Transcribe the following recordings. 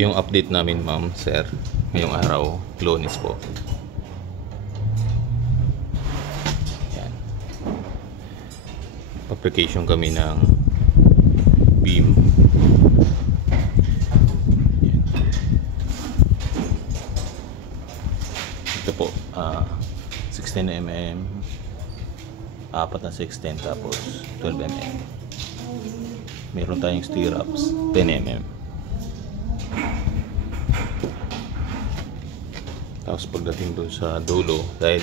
Ito yung update namin, ma'am, sir. Ngayong araw, Lunes po. Yan. Application kami ng beam. Yan. Ito po, 16mm, 4 na 16, tapos 12mm. Meron tayong stirrups, 10mm. Tapos pagdating dun sa dulo, dahil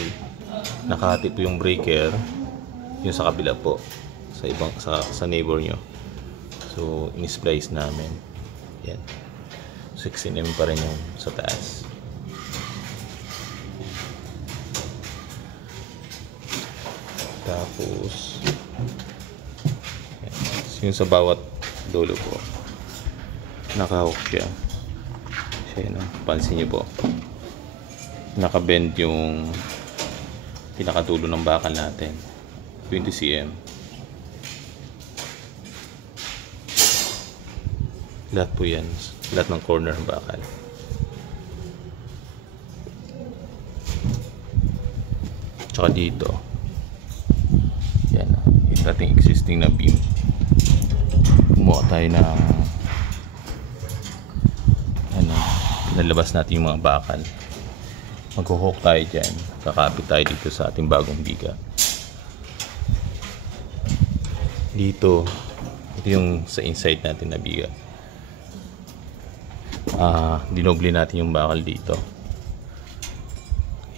nakahati po yung breaker, yung sa kabila po, sa ibang sa neighbor nyo. So in-splice namin. Yan. 16mm pa rin yung sa taas. Tapos yan. Yung sa bawat dulo po, nakahook siya. Siya, pansin nyo po, nakabend yung pinakadulo ng bakal natin, 20 cm. Lahat po yan, lahat ng corner ng bakal. Tsaka dito, yan, yung dating existing na beam. Kumuha tayo ng nalabas natin yung mga bakal. Maghuhook tayo dyan, kakapit tayo dito sa ating bagong biga. Dito, ito yung sa inside natin na biga. Dinoble natin yung bakal dito.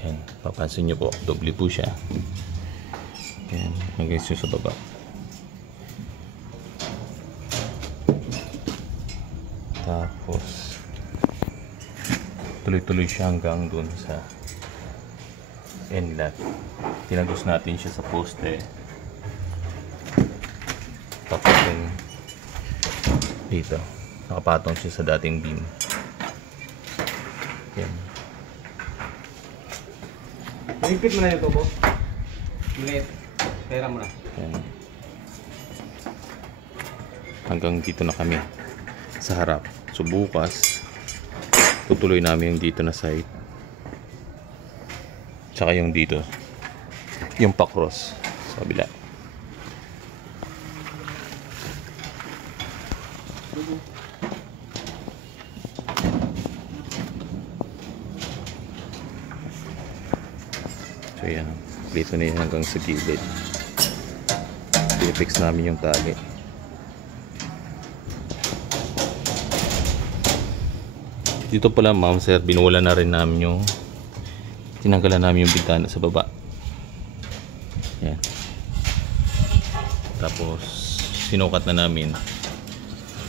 Yan, papansin nyo po, doble po siya. Yan, hanggang sa baba. Tapos tuloy-tuloy siya hanggang dun sa inlet. Tinagos natin siya sa poste. Tapos yung dito, nakapatong siya sa dating beam. Yan. Repeat mo na yung tubo. Maliit. Pera mo na. Yan. Hanggang dito na kami sa harap. So bukas tutuloy namin yung dito na side, tsaka yung dito, yung pa-cross sa kabila. So yan, dito na yan hanggang sa gilid. I-fix namin yung tali. Dito pala, ma'am, sir, binuwala na rin namin yung, tinanggalan namin yung bintana sa baba. Yan. Tapos sinukat na namin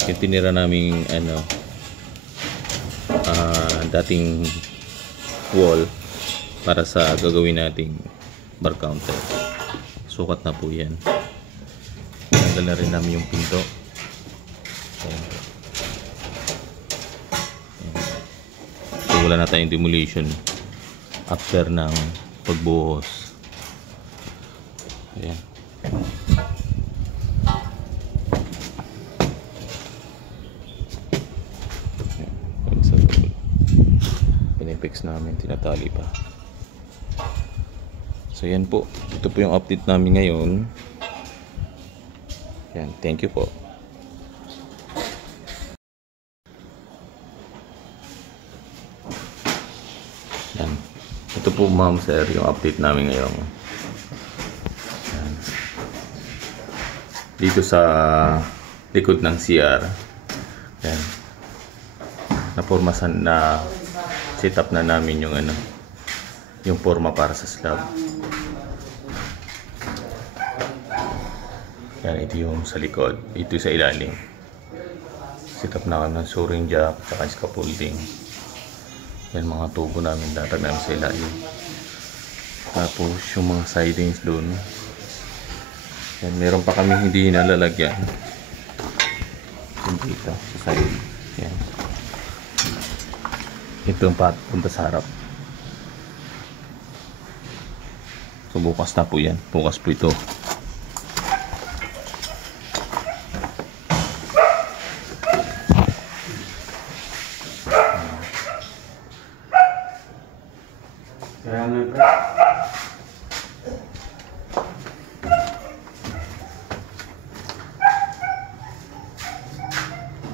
yung tinira naming dating wall para sa gagawin nating bar counter. Sukat na po yan. Tinanggal na rin namin yung pinto. Ayan. Wala na tayong demolition after ng pagbuhos. Ayan. Pinipix namin, tinatali pa. So yan po, ito po yung update namin ngayon. Yan, thank you po. Yan. Ito po, ma'am, sir, yung update namin ngayon. Yan. Dito sa likod ng CR. Yan. Napormasan na set up na namin yung yung forma para sa slab. Yan, ito yung sa likod. Ito sa ilalim. Set up na kami ng soaring jack at scaffolding. Yan, mga tubo namin datag namin sa ilalim. Tapos yung mga sidings dun, yan, meron pa kami hindi nalalagyan. Yung dito sa side. Yan. Ito yung punta sa harap. So bukas na po yan. Bukas po ito.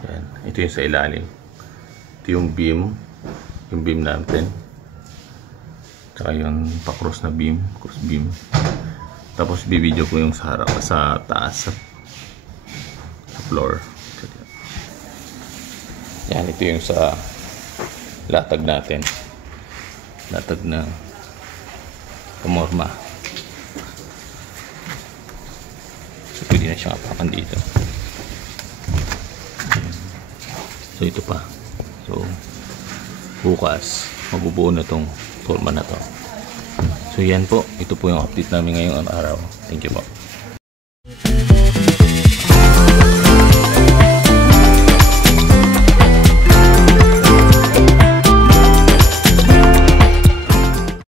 Yan. Ito yung sa ilalim. Ito yung beam natin. Tsaka yung pa-cross na beam, cross beam. Tapos bibidyo ko yung sa harap, sa taas, sa floor. Yan, ito yung sa latag natin. Latag na pumorma. So, pwede na siyang apakan dito. So, ito pa. So, bukas, mabubuo na tong forma na to. So, yan po. Ito po yung update namin ngayong araw. Thank you po.